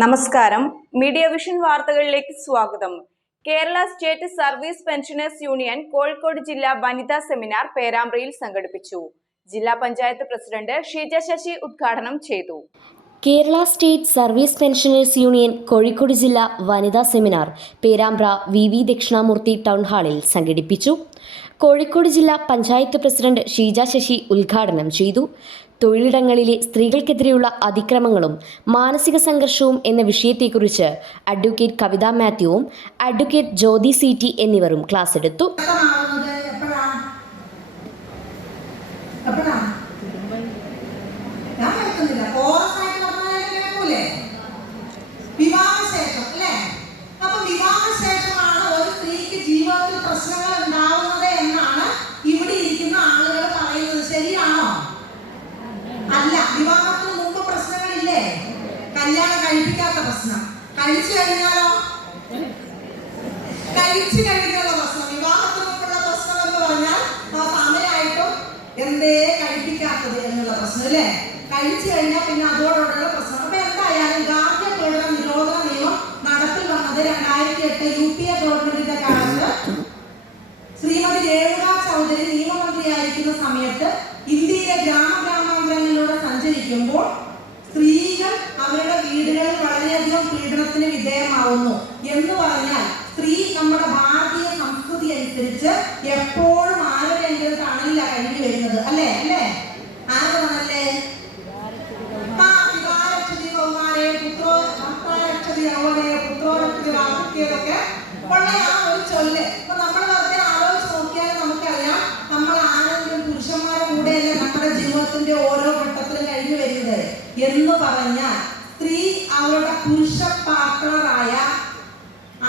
നമസ്കാരം. Media vision വാർത്തകളിലേക്ക് സ്വാഗതം. Kerala state service pensioners union Kozhikode ജില്ലാ വനിതാ സെമിനാർ പേരാമ്പ്രയിൽ സംഘടിപ്പിച്ചു. ജില്ലാ പഞ്ചായത്ത് പ്രസിഡന്റ് ഷീജ ശശി ഉദ്ഘാടനം ചെയ്തു. Kerala state service pensioners union Kozhikode ജില്ലാ വനിതാ seminar Perambra V V Dakshinamoorthy town ഹാളിൽ സംഘടിപ്പിച്ചു. കോഴിക്കോട് ജില്ലാ പഞ്ചായത്ത് പ്രസിഡന്റ് ഷീജ ശശി ഉദ്ഘാടനം ചെയ്തു. തൊഴിലിടങ്ങളിലെ സ്ത്രീകൾക്കെതിരെയുള്ള അതിക്രമങ്ങളും മാനസിക സംഘർഷവും എന്ന വിഷയത്തെക്കുറിച്ച് അഡ്വക്കേറ്റ് കവിതാ മാത്യുവും അഡ്വക്കേറ്റ് ജ്യോതി സി ടി എന്നിവരും ക്ലാസ് എടുത്തു വ്യക്തമാവുന്നത് എപ്പോഴാ എപ്പോഴാ ഞാൻ കേൾക്കുന്നില്ല കോറസ് ആയിട്ട് പറഞ്ഞാൽ കേൾക്കൂലേ വിവാഹശേഷം അല്ലേ അപ്പൊ വിവാഹശേഷമാണ് ഒരു സ്ത്രീക്ക് ജീവിതത്തിൽ പ്രശ്നങ്ങൾ ഉണ്ടാവുന്നത് എന്നാണ് ഇവിടെ ഇരിക്കുന്ന ആളുകൾ പറയുന്നത് ശരിയാണോ അല്ല വിവാഹത്തിന് മുമ്പ് പ്രശ്നങ്ങളില്ലേ കല്യാണം കഴിപ്പിക്കാത്ത പ്രശ്നം കഴിച്ചു കഴിഞ്ഞാലോ? കഴിച്ചു കഴിഞ്ഞുള്ള പ്രശ്നം. വിവാഹത്തിന് മുമ്പുള്ള പ്രശ്നം എന്ന് പറഞ്ഞാൽ ആ സമയമായിട്ടും എന്തേ കഴിപ്പിക്കാത്തത് എന്നുള്ള പ്രശ്നം അല്ലേ? കഴിച്ചു കഴിഞ്ഞാൽ പിന്നെ അതോടുള്ള പ്രശ്നം. അപ്പൊ എന്തായാലും ഗാർഹിക പീഡന നിരോധന നിയമം നടപ്പിൽ വന്നത് രണ്ടായിരത്തി എട്ട് യു പി എ ഗവൺമെന്റിന്റെ കാലത്ത് ശ്രീമതി രേണുക ചൗധരി നിയമമന്ത്രിയായിരിക്കുന്ന സമയത്ത് ഇന്ത്യയിലെ ഗ്രാമ ഗ്രാമാന്തരങ്ങളിലൂടെ സഞ്ചരിക്കുമ്പോൾ സ്ത്രീകൾ അവരുടെ വീടുകളിൽ വളരെയധികം പീഡനത്തിന് വിധേയമാവുന്നു. എന്ന് പറഞ്ഞാൽ സ്ത്രീ നമ്മുടെ ഭാരതീയ സംസ്കൃതി അനുസരിച്ച് എപ്പോഴും ആരോഗ്യം തണലില്ല കഴിഞ്ഞു വരുന്നത്. അല്ലേ? അല്ലേ? ആരോണല്ലേ ആ നമ്മൾ നമ്മൾ നമ്മുടെ ജീവിതത്തിന്റെ ഓരോ ഘട്ടത്തിലും എന്ന് പറഞ്ഞാൽ സ്ത്രീ അവളുടെ പുരുഷ പാർട്ട്ണറായ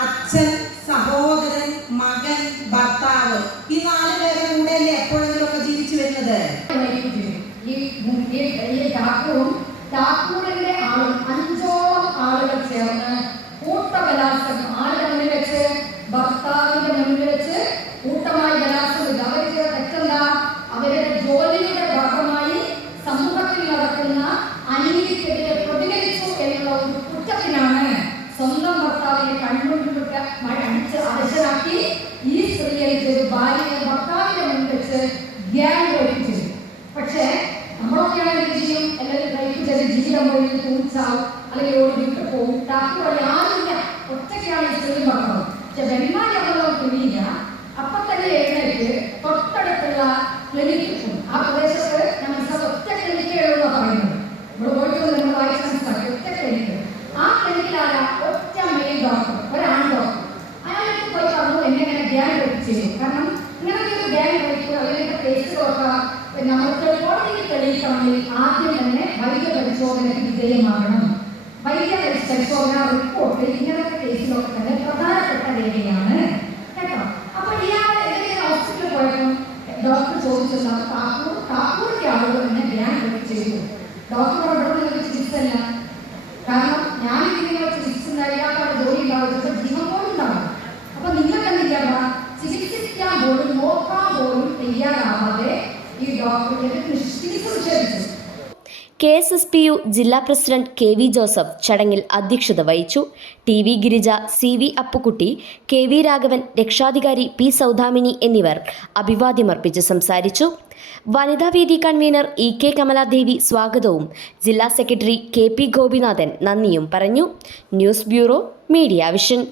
അച്ഛൻ സഹോദരൻ മകൻ ഭർത്താവ് ഈ നാല് പേരുടെ കൂടെ അല്ലേ എപ്പോഴെങ്കിലും ഒക്കെ ജീവിച്ചു വരുന്നത്? ഈ ഈ ഠാക്കൂറും പോയി തൂച്ചാവും അല്ലെങ്കിൽ ഓടി വിട്ട് പോകും ടാക്കി വഴി ആരുമില്ല ഒറ്റയ്ക്കാണ് ഈ ഭർത്താവ് പക്ഷെ അമ്മలో കുഴിയില്ല അപ്പൊ തന്നെ തൊട്ടടുത്തുള്ള ക്ലിനിക്കിൽ പോകും ആ പ്രദേശത്ത് ഞാൻ മനസ്സിലാക്കി ഒറ്റ ക്ലിനിക്കേ ഉള്ളൂ പറയുന്നത്. ഇവിടെ പോയിട്ട് നമ്മൾ വായിച്ച് മനസ്സിലാക്കി ഒറ്റ ക്ലിനിക്ക് ആ ക്ലിനിക്കിലാണ് ഒറ്റ മെയിൻ ഡോക്ടർ ഒരാൺ ഡോക്ടർ അയാൾക്ക് പോയി പറഞ്ഞു എന്നെ ഇങ്ങനെ ചെയ്തു കാരണം ഇങ്ങനത്തെ ഒരു ധ്യാൻ റേപ്പ് അതിനൊക്കെ കേസുകളൊക്കെ പിന്നെ നമ്മൾ കോടതിയിൽ തെളിയിക്കണമെങ്കിൽ ആദ്യം തന്നെ വൈദ്യ പരിശോധനയ്ക്ക് വിധേയമാകണം. വൈദ്യ പരി- പരിശോധന റിപ്പോർട്ട് ഇങ്ങനത്തെ കേസിലൊക്കെ തന്നെ പ്രധാനപ്പെട്ട രേഖയാണ്. കേട്ടോ? അപ്പൊ ഇയാൾ ഏതെങ്കിലും ഹോസ്പിറ്റലിൽ പോയപ്പോൾ ഡോക്ടർ ചോദിച്ചത് താക്കൂർ താക്കൂറിന്റെ ആളുകൾ തന്നെ ഞാൻ ചെയ്തു. ഡോക്ടർ കാരണം ഞാൻ ഇതിനെ ചികിത്സ ഇയാൾക്കാണ് ജോലി ഉണ്ടാവുന്നത് ജീവൻ പോലും അപ്പൊ നിങ്ങൾക്ക് എന്തില്ല ചികിത്സിക്കാൻ പോലും നോക്കാൻ പോലും തയ്യാറാവാതെ ഈ ഡോക്ടറെ ചികിത്സ K S S P U ജില്ലാ പ്രസിഡന്റ് കെ വി ജോസഫ് ചടങ്ങിൽ അധ്യക്ഷത വഹിച്ചു. T V Girija C V Appukutty K V Raghavan രക്ഷാധികാരി പി സൗദാമിനി എന്നിവർ അഭിവാദ്യമർപ്പിച്ച് സംസാരിച്ചു. വനിതാ വേദി കൺവീനർ ഇ കെ കമലാദേവി സ്വാഗതവും ജില്ലാ സെക്രട്ടറി കെ പി ഗോപിനാഥൻ നന്ദിയും പറഞ്ഞു. News bureau media vision.